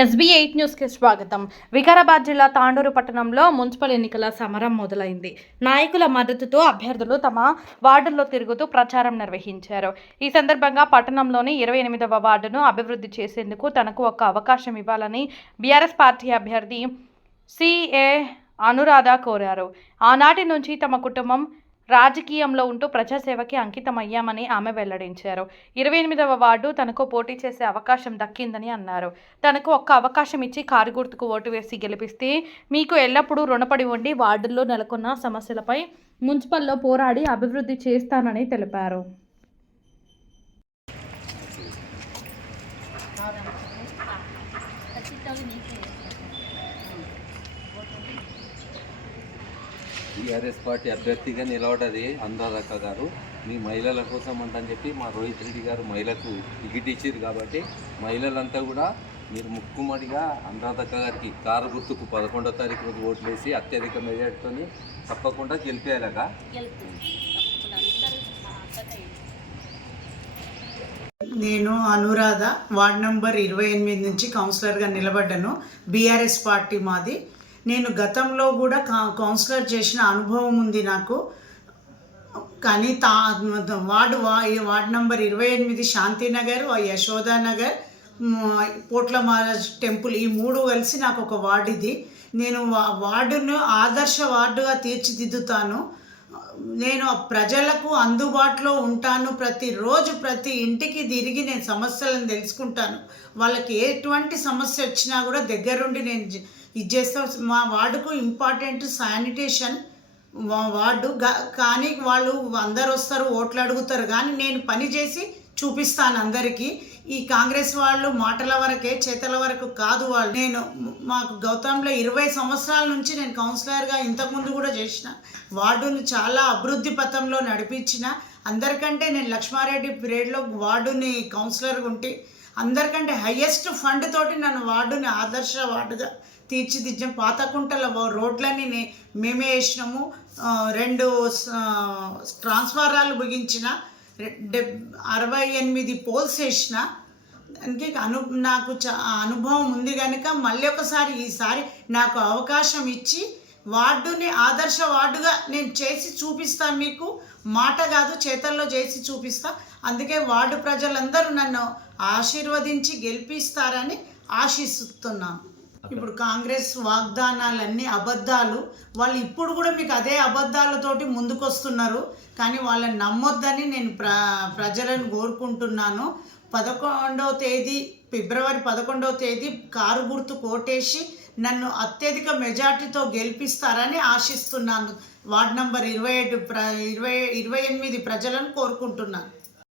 SB8 న్యూస్కి స్వాగతం. వికారాబాద్ జిల్లా తాండూరు పట్టణంలో మున్సిపల్ ఎన్నికల సమరం మొదలైంది. నాయకుల మద్దతుతో అభ్యర్థులు తమ వార్డుల్లో తిరుగుతూ ప్రచారం నిర్వహించారు. ఈ సందర్భంగా పట్టణంలోని 28వ వార్డును అభివృద్ధి చేసేందుకు తనకు ఒక అవకాశం ఇవ్వాలని బీఆర్ఎస్ పార్టీ అభ్యర్థి CA అనురాధ కోరారు. ఆనాటి నుంచి తమ కుటుంబం రాజకీయంలో ఉంటూ ప్రజాసేవకి అంకితమయ్యామని ఆమె వెల్లడించారు. 28వ వార్డు తనకు పోటీ చేసే అవకాశం దక్కిందని అన్నారు. తనకు ఒక్క అవకాశం ఇచ్చి కారు గుర్తుకు ఓటు వేసి గెలిపిస్తే మీకు ఎల్లప్పుడూ రుణపడి ఉండి వార్డుల్లో నెలకొన్న సమస్యలపై మున్సిపల్లో పోరాడి అభివృద్ధి చేస్తానని తెలిపారు. టీఆర్ఎస్ పార్టీ అభ్యర్థిగా నిలబడ్డది అనురాధక్క గారు. మీ మహిళల కోసం అంటని చెప్పి మా రోహిత్ రెడ్డి గారు మహిళకు టికెట్ ఇచ్చారు కాబట్టి మహిళలంతా కూడా మీరు ముక్కుమడిగా అనురాధక్క గారికి కారు గుర్తుకు 11వ తారీఖు రోజు ఓట్లు వేసి అత్యధిక మెజార్టీతో తప్పకుండా గెలిపేయాలగా. నేను అనురాధ వార్డ్ నంబర్ 28 నుంచి కౌన్సిలర్గా నిలబడ్డాను. బీఆర్ఎస్ పార్టీ మాది. నేను గతంలో కూడా కౌన్సిలర్ చేసిన అనుభవం ఉంది నాకు. కానీ ward number 28 Shantinagar, Yashodanagar, Potla Maharaj temple, ఈ 3 కలిసి నాకు ఒక వార్డు ఇది. నేను వార్డును ఆదర్శ వార్డుగా తీర్చిదిద్దుతాను. నేను ప్రజలకు అందుబాటులో ఉంటాను. ప్రతిరోజు ప్రతి ఇంటికి తిరిగి నేను సమస్యలను తెలుసుకుంటాను. వాళ్ళకి ఎటువంటి సమస్య వచ్చినా కూడా దగ్గరుండి నేను ఇది చేస్తాను. మా వార్డుకు ఇంపార్టెంట్ శానిటేషన్ వార్డు. కానీ వాళ్ళు అందరు వస్తారు, ఓట్లు అడుగుతారు, కానీ నేను పని చేసి చూపిస్తాను అందరికీ. ఈ కాంగ్రెస్ వాళ్ళు మాటల వరకే, చేతల వరకు కాదు వాళ్ళు. నేను మాకు గౌతంలో 20 సంవత్సరాల నుంచి నేను కౌన్సిలర్గా ఇంతకుముందు కూడా చేసిన. వార్డుని చాలా అభివృద్ధి పథంలో నడిపించిన. అందరికంటే నేను లక్ష్మారెడ్డి పీరియడ్లో వార్డుని కౌన్సిలర్గా ఉంటే అందరికంటే హయ్యెస్ట్ ఫండ్ తోటి నన్ను వార్డుని ఆదర్శ వార్డుగా తీర్చిదిద్దాం. పాతకుంటల రోడ్లని మేమే వేసినాము. 2 ట్రాన్స్ఫారాలు బిగించిన, 68 పోల్స్ వేసిన. దానికి నాకు అనుభవం ఉంది కనుక మళ్ళీ ఒకసారి ఈసారి నాకు అవకాశం ఇచ్చి వార్డుని ఆదర్శ వార్డుగా నేను చేసి చూపిస్తాను. మీకు మాట కాదు, చేతల్లో చేసి చూపిస్తా. అందుకే వార్డు ప్రజలందరూ నన్ను ఆశీర్వదించి గెలిపిస్తారని ఆశిస్తున్నాను. ఇప్పుడు కాంగ్రెస్ వాగ్దానాలన్నీ అబద్ధాలు. వాళ్ళు ఇప్పుడు కూడా మీకు అదే అబద్ధాలతోటి ముందుకొస్తున్నారు. కానీ వాళ్ళని నమ్మొద్దని నేను ప్రజలను కోరుకుంటున్నాను. 11వ తేదీ ఫిబ్రవరి 11వ తేదీ కారు గుర్తు కోటేసి నన్ను అత్యధిక మెజార్టీతో గెలిపిస్తారని ఆశిస్తున్నాను. వార్డ్ నంబర్ 28 ప్రజలను కోరుకుంటున్నాను.